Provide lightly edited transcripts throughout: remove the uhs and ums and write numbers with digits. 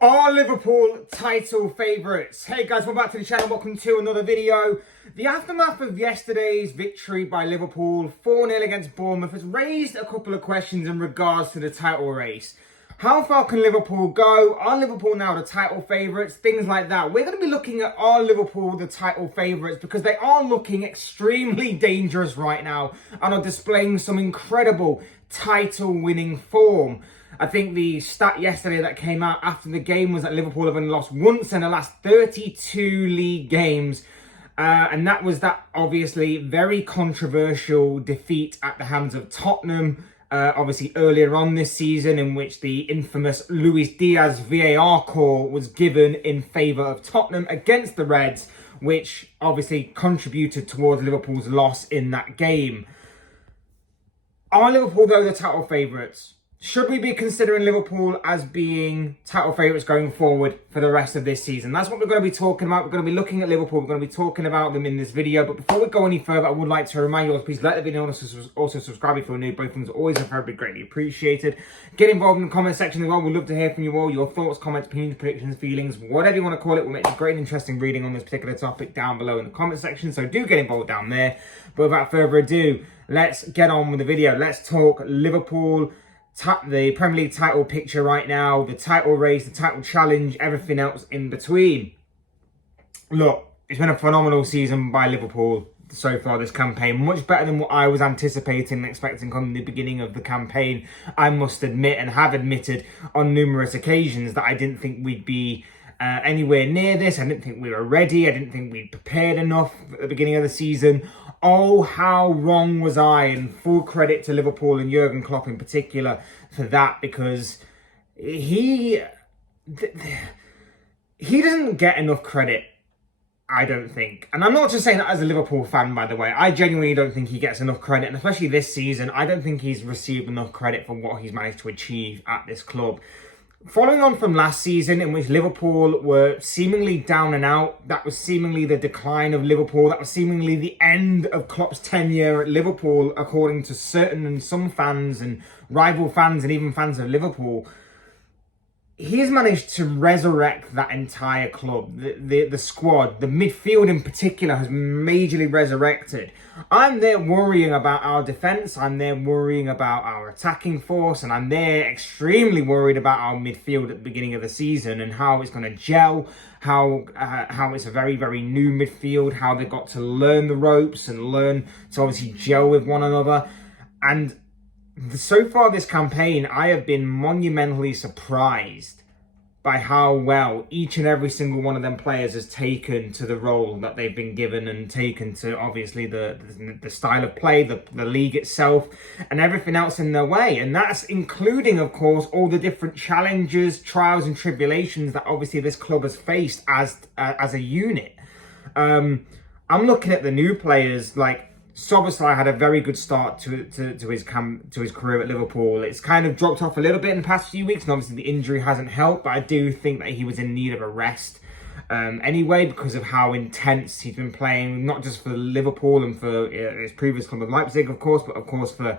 Are Liverpool title favourites? Hey guys, welcome back to the channel. Welcome to another video. The aftermath of yesterday's victory by Liverpool, 4-0 against Bournemouth, has raised a couple of questions in regards to the title race. How far can Liverpool go? Are Liverpool now the title favourites? Things like that. We're going to be looking at, are Liverpool the title favourites? Because they are looking extremely dangerous right now and are displaying some incredible title-winning form. I think the stat yesterday that came out after the game was that Liverpool have only lost once in the last 32 league games. And that was that obviously very controversial defeat at the hands of Tottenham. Obviously earlier on this season, in which the infamous Luis Diaz VAR call was given in favour of Tottenham against the Reds, which obviously contributed towards Liverpool's loss in that game. Are Liverpool though the title favourites? Should we be considering Liverpool as being title favourites going forward for the rest of this season? That's what we're going to be talking about. We're going to be looking at Liverpool. We're going to be talking about them in this video. But before we go any further, I would like to remind you all, please let the video and also subscribe if you're new. Both things are always very greatly appreciated. Get involved in the comment section as well. We'd love to hear from you all. Your thoughts, comments, opinions, predictions, feelings, whatever you want to call it. We'll make a great and interesting reading on this particular topic down below in the comment section. So do get involved down there. But without further ado, let's get on with the video. Let's talk Liverpool, the Premier League title picture right now, the title race, the title challenge, everything else in between. Look, it's been a phenomenal season by Liverpool so far this campaign. Much better than what I was anticipating and expecting from the beginning of the campaign. I must admit, and have admitted on numerous occasions, that I didn't think we'd be anywhere near this. I didn't think we were ready. I didn't think we'd prepared enough at the beginning of the season. Oh, how wrong was I, and full credit to Liverpool and Jurgen Klopp in particular for that, because he doesn't get enough credit, I don't think. And I'm not just saying that as a Liverpool fan, by the way. I genuinely don't think he gets enough credit, and especially this season, I don't think he's received enough credit for what he's managed to achieve at this club. Following on from last season, in which Liverpool were seemingly down and out, that was seemingly the decline of Liverpool, that was seemingly the end of Klopp's tenure at Liverpool, according to certain and some fans and rival fans and even fans of Liverpool. He has managed to resurrect that entire club, the squad, the midfield in particular has majorly resurrected. I'm there worrying about our defence, I'm there worrying about our attacking force, and I'm there extremely worried about our midfield at the beginning of the season and how it's going to gel, how it's a very new midfield, how they've got to learn the ropes and learn to obviously gel with one another. And so far this campaign, I have been monumentally surprised by how well each and every single one of them players has taken to the role that they've been given, and taken to obviously the style of play, the league itself, and everything else in their way. And that's including, of course, all the different challenges, trials and tribulations that obviously this club has faced as a unit. I'm looking at the new players like Szoboszlai had a very good start to his career at Liverpool. It's kind of dropped off a little bit in the past few weeks, and obviously the injury hasn't helped, but I do think that he was in need of a rest anyway, because of how intense he's been playing, not just for Liverpool and for his previous club of Leipzig, of course, but of course for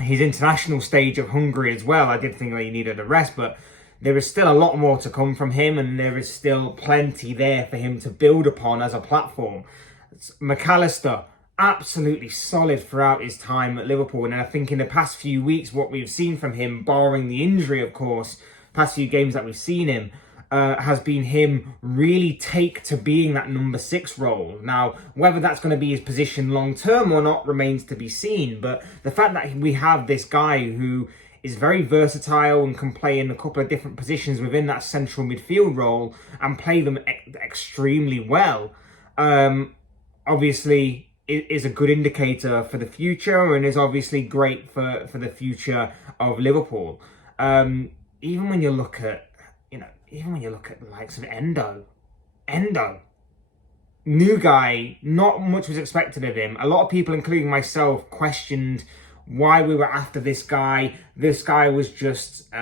his international stage of Hungary as well. I did think that he needed a rest, but there is still a lot more to come from him, and there is still plenty there for him to build upon as a platform. McAllister, absolutely solid throughout his time at Liverpool, and I think in the past few weeks what we've seen from him, barring the injury of course, past few games that we've seen him, has been him really take to being that number 6 role. Now, whether that's going to be his position long term or not remains to be seen, but the fact that we have this guy who is very versatile and can play in a couple of different positions within that central midfield role and play them extremely well, obviously is a good indicator for the future, and is obviously great for the future of Liverpool. Even when you look at the likes of Endo, new guy, not much was expected of him. A lot of people, including myself, questioned why we were after this guy. This guy was just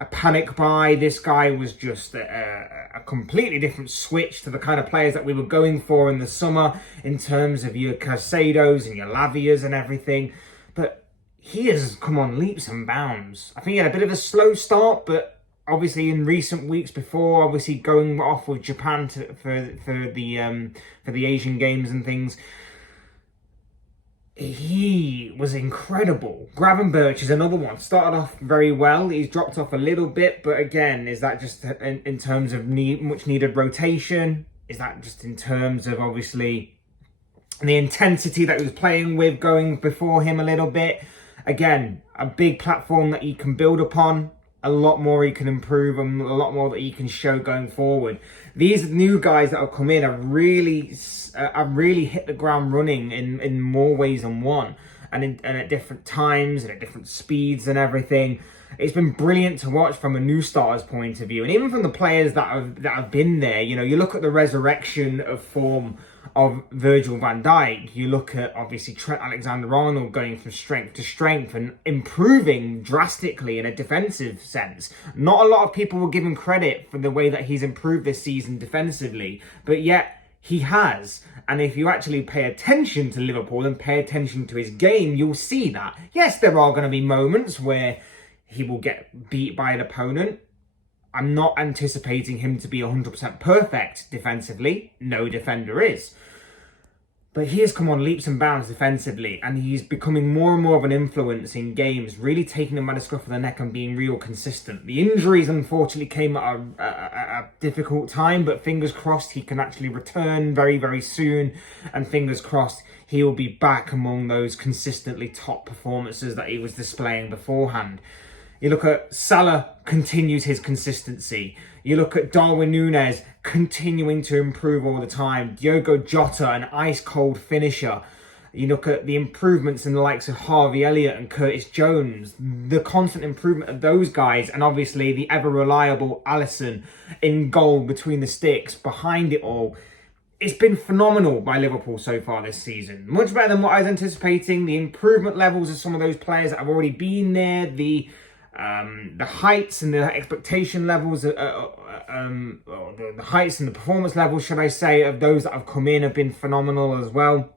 a panic buy. This guy was just a completely different switch to the kind of players that we were going for in the summer, in terms of your Caicedos and your Lavias and everything. But he has come on leaps and bounds. I think he had a bit of a slow start, but obviously in recent weeks before, obviously going off with Japan for the Asian Games and things, he was incredible. Gravenberch is another one. Started off very well. He's dropped off a little bit, but again, is that just in terms of much needed rotation? Is that just in terms of obviously the intensity that he was playing with going before him a little bit? Again, a big platform that he can build upon. A lot more he can improve and a lot more that he can show going forward. These new guys that have come in have really hit the ground running in more ways than one, and at different times and at different speeds and everything. It's been brilliant to watch from a new starter's point of view, and even from the players that have been there. You know, you look at the resurrection of form of Virgil van Dijk. You look at obviously Trent Alexander-Arnold going from strength to strength and improving drastically in a defensive sense. Not a lot of people will give him credit for the way that he's improved this season defensively, but yet he has. And if you actually pay attention to Liverpool and pay attention to his game, you'll see that. Yes, there are going to be moments where he will get beat by an opponent. I'm not anticipating him to be 100% perfect defensively. No defender is. But he has come on leaps and bounds defensively, and he's becoming more and more of an influence in games, really taking them by the scruff of the neck and being real consistent. The injuries, unfortunately, came at a difficult time, but fingers crossed he can actually return very, very soon, and fingers crossed he will be back among those consistently top performances that he was displaying beforehand. You look at Salah continues his consistency. You look at Darwin Núñez continuing to improve all the time. Diogo Jota, an ice-cold finisher. You look at the improvements in the likes of Harvey Elliott and Curtis Jones. The constant improvement of those guys. And obviously the ever-reliable Alisson in goal between the sticks, behind it all. It's been phenomenal by Liverpool so far this season. Much better than what I was anticipating. The improvement levels of some of those players that have already been there. The heights and the expectation levels, the heights and the performance levels, should I say, of those that have come in have been phenomenal as well.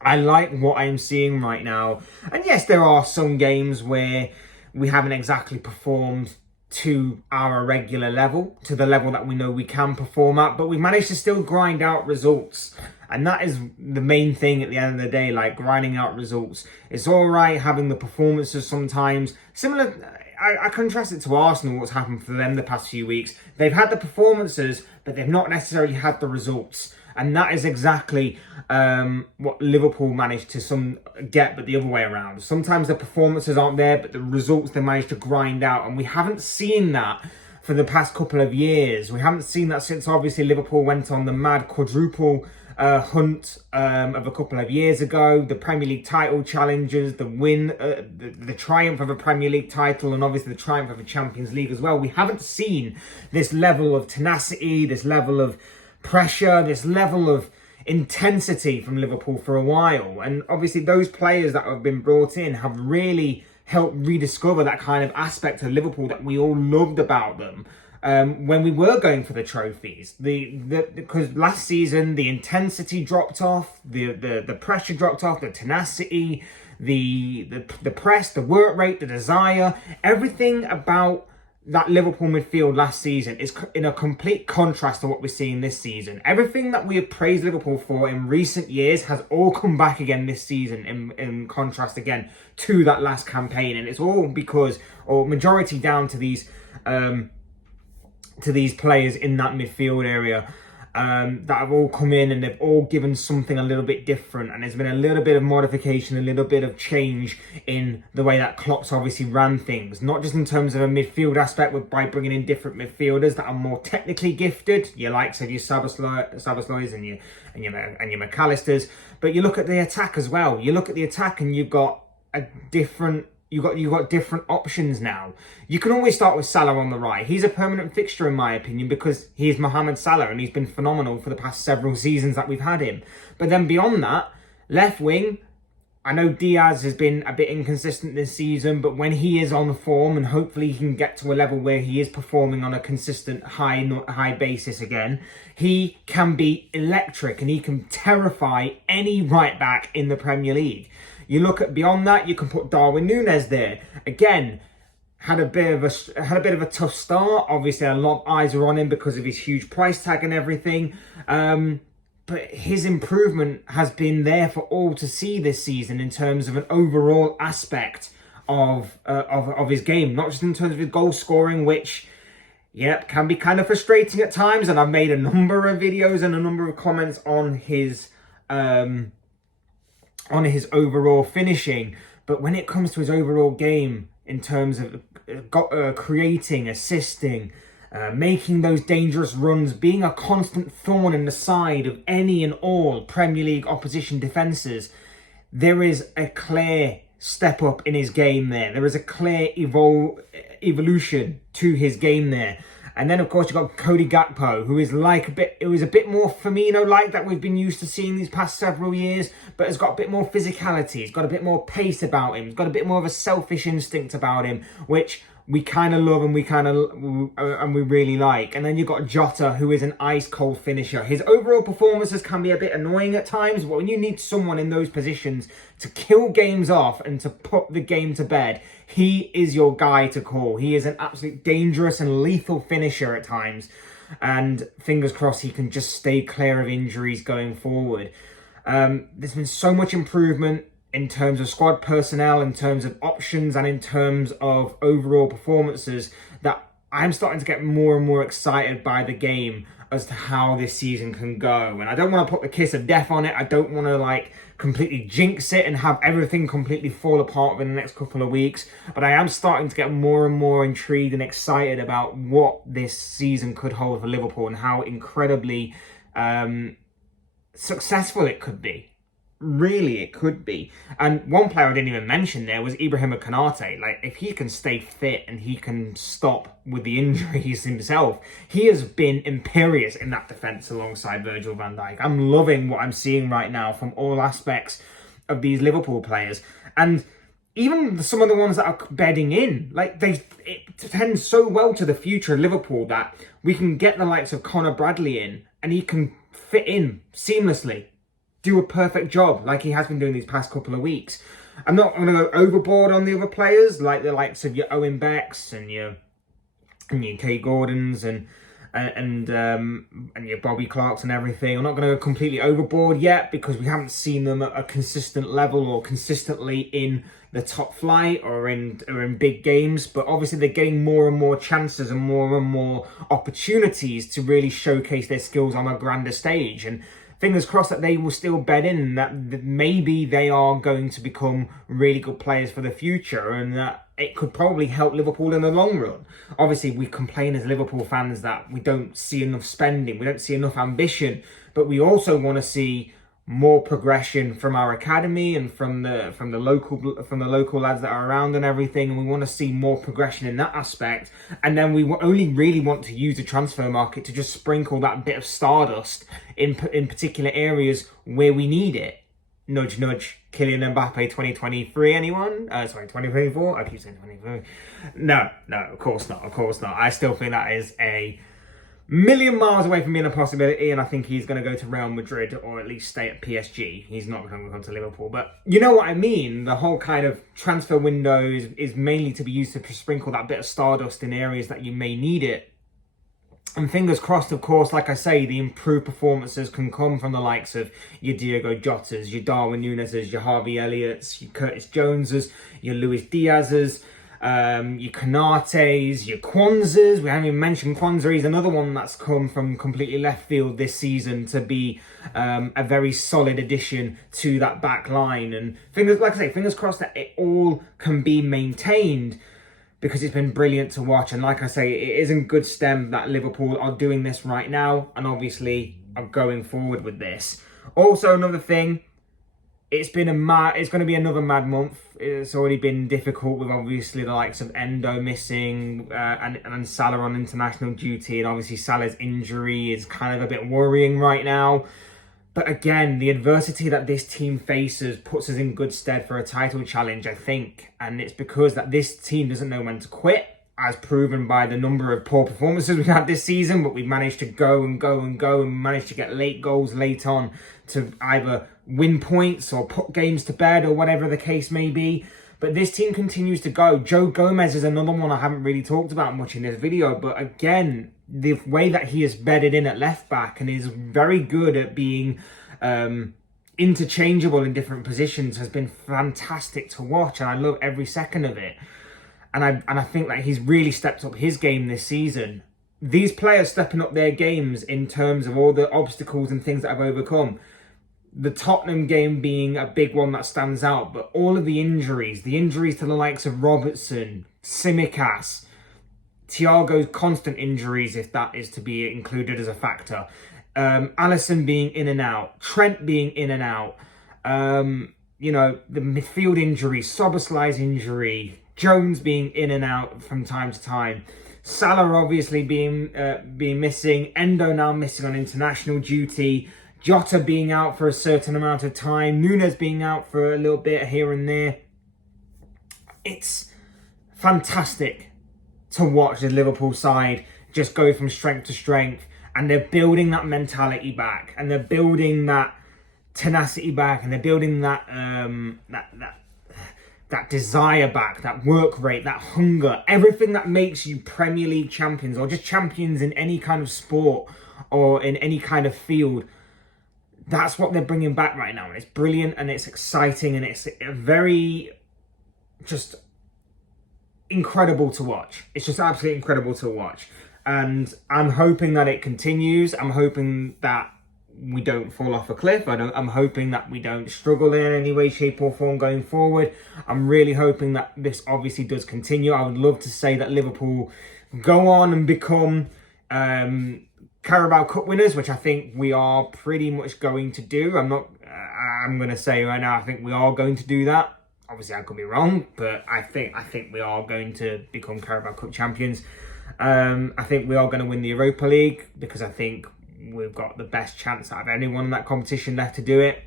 I like what I'm seeing right now. And yes, there are some games where we haven't exactly performed to our regular level, to the level that we know we can perform at, but we've managed to still grind out results. And that is the main thing at the end of the day, like grinding out results. It's all right having the performances sometimes. Similar, I contrast it to Arsenal, what's happened for them the past few weeks. They've had the performances, but they've not necessarily had the results. And that is exactly what Liverpool managed to get, but the other way around. Sometimes the performances aren't there, but the results they managed to grind out. And we haven't seen that for the past couple of years. We haven't seen that since obviously Liverpool went on the mad quadruple hunt of a couple of years ago, the Premier League title challenges, the win, the triumph of a Premier League title, and obviously the triumph of a Champions League as well. We haven't seen this level of tenacity, this level of pressure, this level of intensity from Liverpool for a while. And obviously those players that have been brought in have really helped rediscover that kind of aspect of Liverpool that we all loved about them. When we were going for the trophies, because last season the intensity dropped off, the pressure dropped off, the tenacity, the press, the work rate, the desire, everything about that Liverpool midfield last season is in a complete contrast to what we're seeing this season. Everything that we have praised Liverpool for in recent years has all come back again this season in contrast again to that last campaign, and it's all because, or majority down to these players in that midfield area that have all come in and they've all given something a little bit different, and there's been a little bit of modification, a little bit of change in the way that Klopp's obviously ran things, not just in terms of a midfield aspect by bringing in different midfielders that are more technically gifted, your likes of your Sabaslois and your McAllisters, but you look at the attack as well. You look at the attack and you've got a different You've got different options now. You can always start with Salah on the right. He's a permanent fixture in my opinion because he is Mohamed Salah and he's been phenomenal for the past several seasons that we've had him. But then beyond that, left wing, I know Diaz has been a bit inconsistent this season, but when he is on form and hopefully he can get to a level where he is performing on a consistent high basis again, he can be electric and he can terrify any right back in the Premier League. You look at beyond that, you can put Darwin Núñez there. Again, had a bit of a tough start. Obviously, a lot of eyes are on him because of his huge price tag and everything. But his improvement has been there for all to see this season in terms of an overall aspect of his game, not just in terms of his goal scoring, which, yep, can be kind of frustrating at times. And I've made a number of videos and a number of comments on his overall finishing. But when it comes to his overall game, in terms of creating, assisting, making those dangerous runs, being a constant thorn in the side of any and all Premier League opposition defences, there is a clear step up in his game there. There is a clear evolution to his game there. And then, of course, you've got Cody Gakpo, who is it was a bit more Firmino-like that we've been used to seeing these past several years, but has got a bit more physicality. He's got a bit more pace about him. He's got a bit more of a selfish instinct about him, which we kind of love and we really like. And then you've got Jota, who is an ice-cold finisher. His overall performances can be a bit annoying at times, but when you need someone in those positions to kill games off and to put the game to bed, he is your guy to call. He is an absolute dangerous and lethal finisher at times. And fingers crossed he can just stay clear of injuries going forward. There's been so much improvement in terms of squad personnel, in terms of options, and in terms of overall performances, that I'm starting to get more and more excited by the game as to how this season can go. And I don't want to put the kiss of death on it. I don't want to completely jinx it and have everything completely fall apart within the next couple of weeks. But I am starting to get more and more intrigued and excited about what this season could hold for Liverpool and how incredibly successful it could be. Really, it could be. And one player I didn't even mention there was Ibrahima Konate. If he can stay fit and he can stop with the injuries himself, he has been imperious in that defence alongside Virgil van Dijk. I'm loving what I'm seeing right now from all aspects of these Liverpool players. And even some of the ones that are bedding in, it tends so well to the future of Liverpool that we can get the likes of Conor Bradley in and he can fit in seamlessly, do a perfect job like he has been doing these past couple of weeks. I'm not going to go overboard on the other players, like the likes of your Owen Becks and your Kay Gordons and your Bobby Clarks and everything. I'm not going to go completely overboard yet because we haven't seen them at a consistent level or consistently in the top flight or in big games. But obviously they're getting more and more chances and more opportunities to really showcase their skills on a grander stage. And fingers crossed that they will still bed in, that maybe they are going to become really good players for the future and that it could probably help Liverpool in the long run. Obviously, we complain as Liverpool fans that we don't see enough spending, we don't see enough ambition, but we also want to see more progression from our academy and from the local lads that are around and everything, and we want to see more progression in that aspect. And then we only really want to use the transfer market to just sprinkle that bit of stardust in particular areas where we need it. Nudge nudge, Kylian Mbappe 2023, anyone? 2024? I keep saying 2023. No, of course not. I still think that is a million miles away from being a possibility, and I think he's going to go to Real Madrid or at least stay at PSG. He's not going to come to Liverpool, but you know what I mean. The whole kind of transfer window is mainly to be used to sprinkle that bit of stardust in areas that you may need it. And fingers crossed, of course, like I say, the improved performances can come from the likes of your Diogo Jotas, your Darwin Núñez's, your Harvey Elliott's, your Curtis Jones's, your Luis Diaz's, your Konates, your Kwanzas. We haven't even mentioned Kwanzaa. He's another one that's come from completely left field this season to be a very solid addition to that back line. And fingers crossed that it all can be maintained, because it's been brilliant to watch. And like I say, it is in good stem that Liverpool are doing this right now and obviously are going forward with this. Also, another thing, it's going to be another mad month. It's already been difficult with obviously the likes of Endo missing and Salah on international duty, and obviously Salah's injury is kind of a bit worrying right now. But again, the adversity that this team faces puts us in good stead for a title challenge, I think. And it's because that this team doesn't know when to quit, as proven by the number of poor performances we've had this season. But we've managed to go and managed to get late goals late on to either win points or put games to bed or whatever the case may be. But this team continues to go. Joe Gomez is another one I haven't really talked about much in this video. But again, the way that he is bedded in at left back and is very good at being interchangeable in different positions has been fantastic to watch. And I love every second of it. And I think that he's really stepped up his game this season. These players stepping up their games in terms of all the obstacles and things that I've overcome. The Tottenham game being a big one that stands out, but all of the injuries to the likes of Robertson, Tsimikas, Thiago's constant injuries, if that is to be included as a factor, Alisson being in and out, Trent being in and out, the midfield injuries, Soboslai's injury, Jones being in and out from time to time, Salah obviously being missing, Endo now missing on international duty, Jota being out for a certain amount of time, Nunes being out for a little bit here and there. It's fantastic to watch the Liverpool side just go from strength to strength, and they're building that mentality back, and they're building that tenacity back, and they're building that that desire back, that work rate, that hunger, everything that makes you Premier League champions or just champions in any kind of sport or in any kind of field. That's what they're bringing back right now, and it's brilliant and it's exciting and it's very just incredible to watch. It's just absolutely incredible to watch, and I'm hoping that it continues. I'm hoping that we don't fall off a cliff. I'm hoping that we don't struggle in any way, shape or form going forward. I'm really hoping that this obviously does continue. I would love to say that Liverpool go on and become Carabao Cup winners, which I think we are pretty much going to do. I'm going to say right now, I think we are going to do that. Obviously, I could be wrong, but I think we are going to become Carabao Cup champions. I think we are going to win the Europa League because I think we've got the best chance out of anyone in that competition left to do it.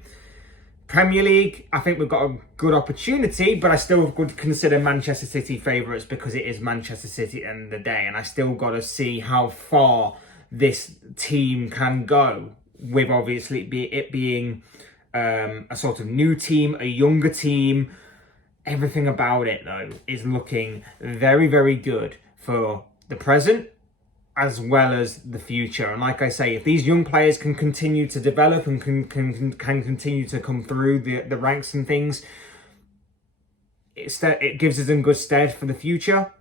Premier League, I think we've got a good opportunity, but I still would consider Manchester City favourites because it is Manchester City at the end of the day, and I still got to see how far this team can go with obviously it being a sort of new team, a younger team. Everything about it, though, is looking very, very good for the present as well as the future. And like I say, if these young players can continue to develop and can continue to come through the ranks and things, it gives us in good stead for the future.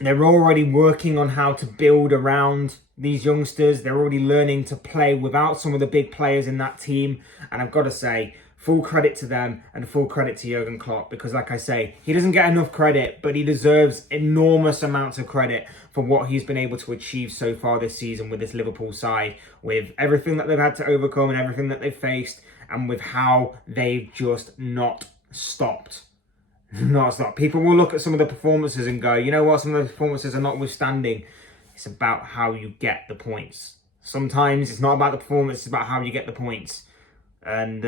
They're already working on how to build around these youngsters. They're already learning to play without some of the big players in that team. And I've got to say, full credit to them and full credit to Jurgen Klopp, because like I say, he doesn't get enough credit, but he deserves enormous amounts of credit for what he's been able to achieve so far this season with this Liverpool side, with everything that they've had to overcome and everything that they've faced, and with how they've just not stopped. Not stopped. People will look at some of the performances and go, you know what, some of the performances are notwithstanding. It's about how you get the points. Sometimes it's not about the performance, it's about how you get the points. And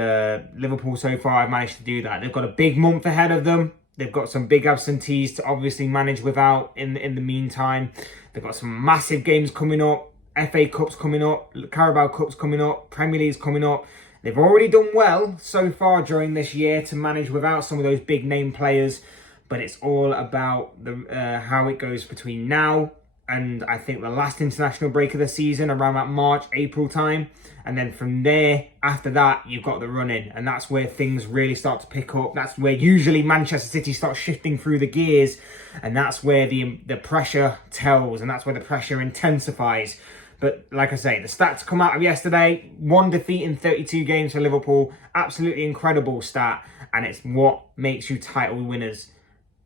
Liverpool so far have managed to do that. They've got a big month ahead of them. They've got some big absentees to obviously manage without in the meantime. They've got some massive games coming up. FA Cup's coming up. Carabao Cup's coming up. Premier League's coming up. They've already done well so far during this year to manage without some of those big name players. But it's all about how it goes between now and I think the last international break of the season around that March, April time. And then from there, after that, you've got the run-in. And that's where things really start to pick up. That's where usually Manchester City starts shifting through the gears. And that's where the pressure tells. And that's where the pressure intensifies. But like I say, the stats come out of yesterday. 1 defeat in 32 games for Liverpool. Absolutely incredible stat. And it's what makes you title winners.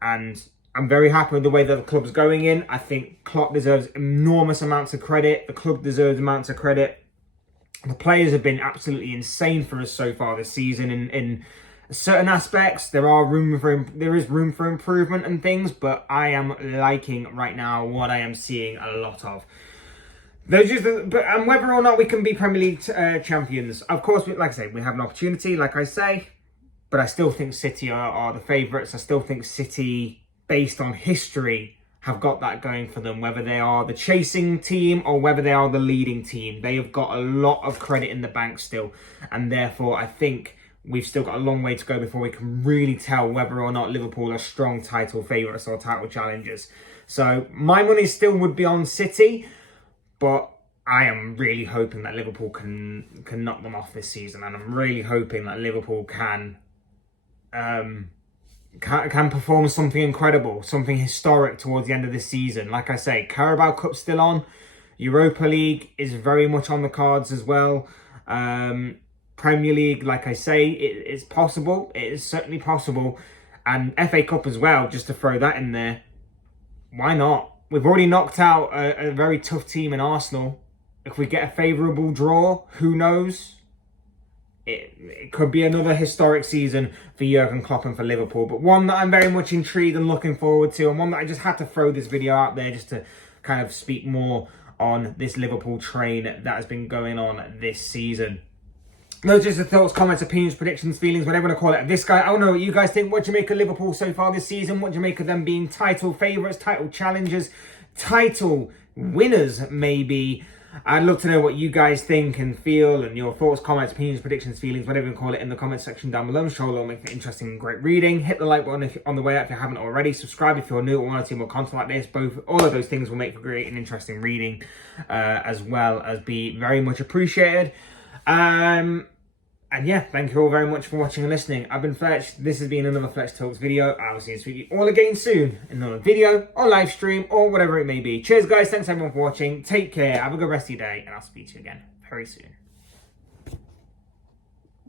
And I'm very happy with the way that the club's going in. I think Klopp deserves enormous amounts of credit. The club deserves amounts of credit. The players have been absolutely insane for us so far this season. In certain aspects, there is room for improvement and things, but I am liking right now what I am seeing a lot of. And whether or not we can be Premier League champions, of course, like I say, we have an opportunity, like I say, but I still think City are the favourites. I still think City, based on history, have got that going for them, whether they are the chasing team or whether they are the leading team. They have got a lot of credit in the bank still, and therefore I think we've still got a long way to go before we can really tell whether or not Liverpool are strong title favourites or title challengers. So my money still would be on City, but I am really hoping that Liverpool can knock them off this season, and I'm really hoping that Liverpool can perform something incredible, something historic towards the end of this season. Like I say, Carabao Cup's still on. Europa League is very much on the cards as well. Premier League, like I say, it's possible. It is certainly possible. And FA Cup as well, just to throw that in there. Why not? We've already knocked out a very tough team in Arsenal. If we get a favourable draw, who knows? It could be another historic season for Jurgen Klopp and for Liverpool. But one that I'm very much intrigued and looking forward to. And one that I just had to throw this video out there just to kind of speak more on this Liverpool train that has been going on this season. Those are just the thoughts, comments, opinions, predictions, feelings, whatever you want to call it. This guy, I don't know what you guys think. What do you make of Liverpool so far this season? What do you make of them being title favourites, title challengers, title winners maybe? I'd love to know what you guys think and feel, and your thoughts, comments, opinions, predictions, feelings, whatever you call it, in the comment section down below. I'm sure it'll make it interesting and great reading. Hit the like button on the way out if you haven't already. Subscribe if you're new or want to see more content like this. All of those things will make for great and interesting reading, as well as be very much appreciated. And yeah, thank you all very much for watching and listening. I've been Fletch. This has been another Fletch Talks video. I will see you all again soon in another video or live stream or whatever it may be. Cheers, guys. Thanks everyone for watching. Take care. Have a good rest of your day, and I'll speak to you again very soon.